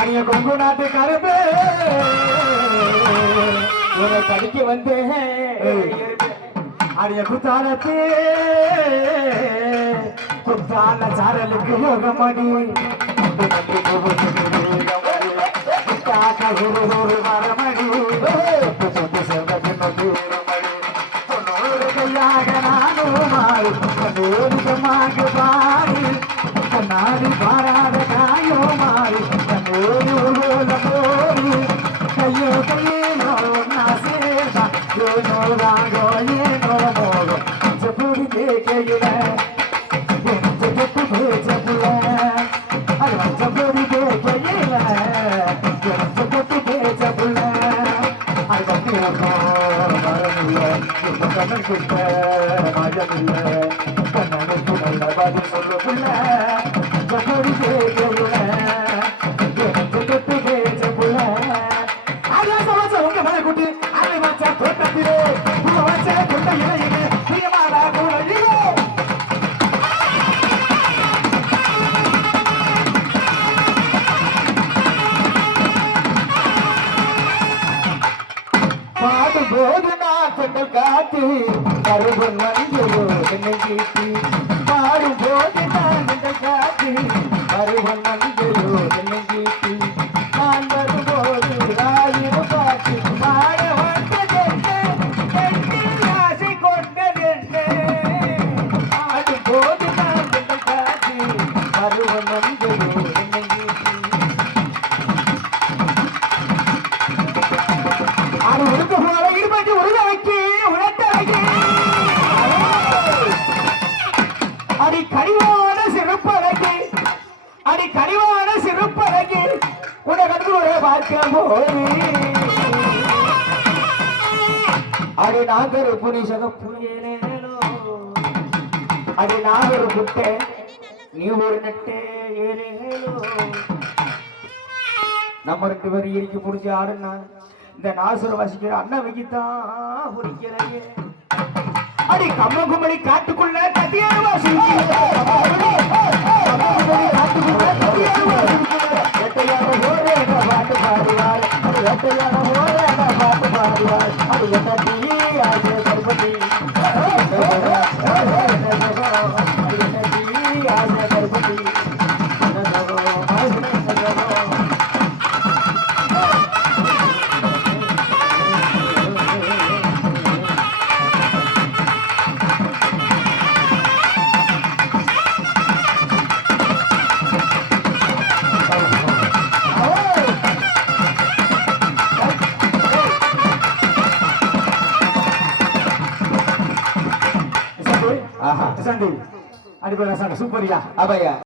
அடிய கொங்கு நாட்டு கருப்பு. ஒரு படிக்க வந்தேன். அடிய குத்தாலத்து குத்தால சாரலுக்கு யோகமணி. காக்க ஒரு ஒரு மரமடி சொத்து செல்வ பின்னொரு மடி பொன்னோடு கையாக நானும் மாறி. கண்ணனுக்கு நல்ல பதில் சொல்ல புள்ள பாடும் போது நான் செங்கல் காத்து கருவன் வந்தியோ என்னை கீட்டி பாடும் போது நான் செங்கல் காத்து கருவன் வந்தியோ என்னை கீட்டி நான் வரும்போது ஆயிரம் பாட்டு பாட வந்ததென்ன ஆசை கொண்டதென்ன நான் காத்து கருவன் கனிவான சிறுப்பழகி. அடி கனிவான சிறுப்பழகி. உனக்கு ஒரு பார்க்க போது அடி நாகர் புனி புயலேனோ அடி நாகர் புட்டை நீ ஒரு நட்டே ஏலேலோ நம்ம ரெண்டு பேரும் இறுக்கி பிடிச்சி ஆடுனா இந்த நாசுர வசிக்கிற அண்ணன் வைக்கித்தான் பிடிக்கலையே. அடி கம்ம கும்மடி காட்டுக்குள்ள கத்தியா பாட்டு பாடுவாள் அது எட்டையான போரே பாட்டு பாடுவாள் அது எட்டி ஆசை கருப்பட்டி ஆஹா சந்தி அடிப்படை சூப்பரியா அபயா.